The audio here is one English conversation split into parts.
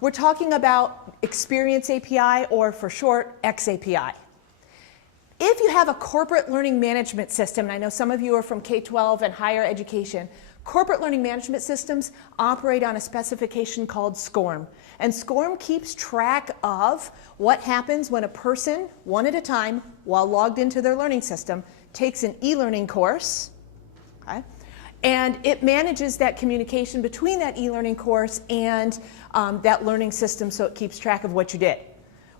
We're talking about Experience API, or for short, xAPI. If you have a corporate learning management system, and I know some of you are from K-12 and higher education, corporate learning management systems operate on a specification called SCORM. And SCORM keeps track of what happens when a person, one at a time, while logged into their learning system, takes an e-learning course, okay? And it manages that communication between that e-learning course and that learning system, so it keeps track of what you did,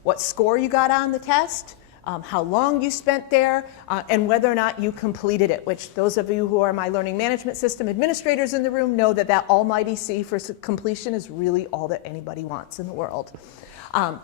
what score you got on the test, how long you spent there, and whether or not you completed it, which those of you who are my learning management system administrators in the room know that that almighty C for completion is really all that anybody wants in the world. The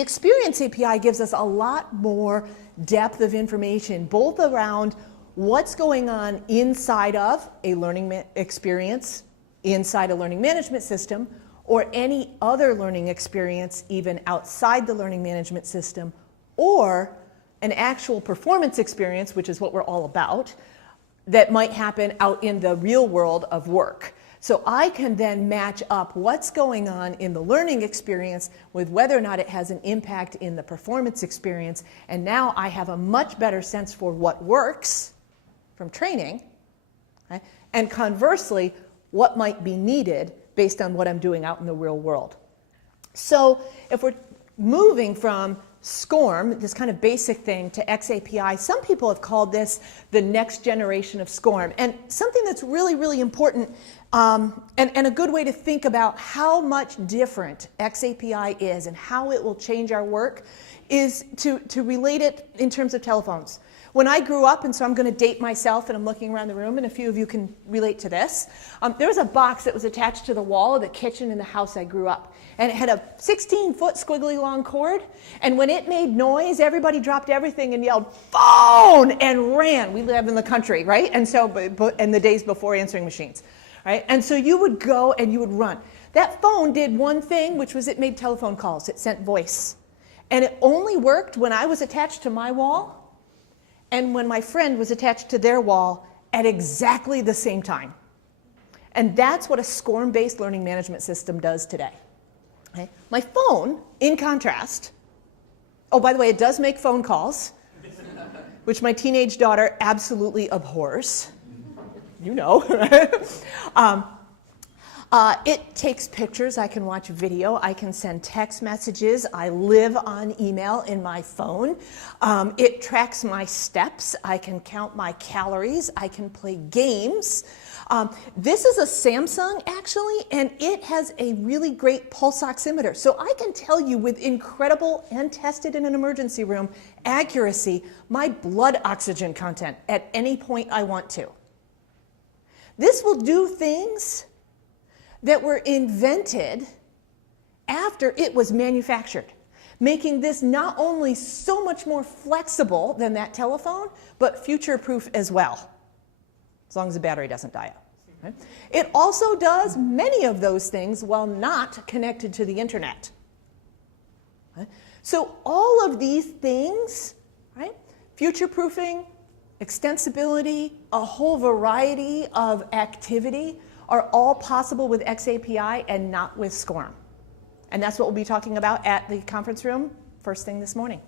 Experience API gives us a lot more depth of information, both around what's going on inside of a learning experience, inside a learning management system, or any other learning experience even outside the learning management system, or an actual performance experience, which is what we're all about, that might happen out in the real world of work. So I can then match up what's going on in the learning experience with whether or not it has an impact in the performance experience, and now I have a much better sense for what works from training, okay? And conversely, what might be needed based on what I'm doing out in the real world. So if we're moving from SCORM, this kind of basic thing, to xAPI, some people have called this the next generation of SCORM. And something that's really, really important and a good way to think about how much different xAPI is and how it will change our work is to relate it in terms of telephones. When I grew up, and so I'm going to date myself, and I'm looking around the room, and a few of you can relate to this, there was a box that was attached to the wall of the kitchen in the house I grew up. And it had a 16-foot squiggly long cord, and when it made noise, everybody dropped everything and yelled, "Phone!" and ran. We live in the country, right? And so, in the days before answering machines, right? And so you would go and you would run. That phone did one thing, which was it made telephone calls. It sent voice. And it only worked when I was attached to my wall and when my friend was attached to their wall at exactly the same time. And that's what a SCORM-based learning management system does today. Okay? My phone, in contrast, oh, by the way, it does make phone calls, which my teenage daughter absolutely abhors. You know, right? It takes pictures, I can watch video, I can send text messages, I live on email in my phone. It tracks my steps, I can count my calories, I can play games. This is a Samsung actually, and it has a really great pulse oximeter. So I can tell you with incredible and tested in an emergency room accuracy my blood oxygen content at any point I want to. This will do things that were invented after it was manufactured, making this not only so much more flexible than that telephone, but future-proof as well, as long as the battery doesn't die out. Right? It also does many of those things while not connected to the internet. Right? So all of these things, right? Future-proofing, extensibility, a whole variety of activity are all possible with xAPI and not with SCORM. And that's what we'll be talking about at the conference room first thing this morning.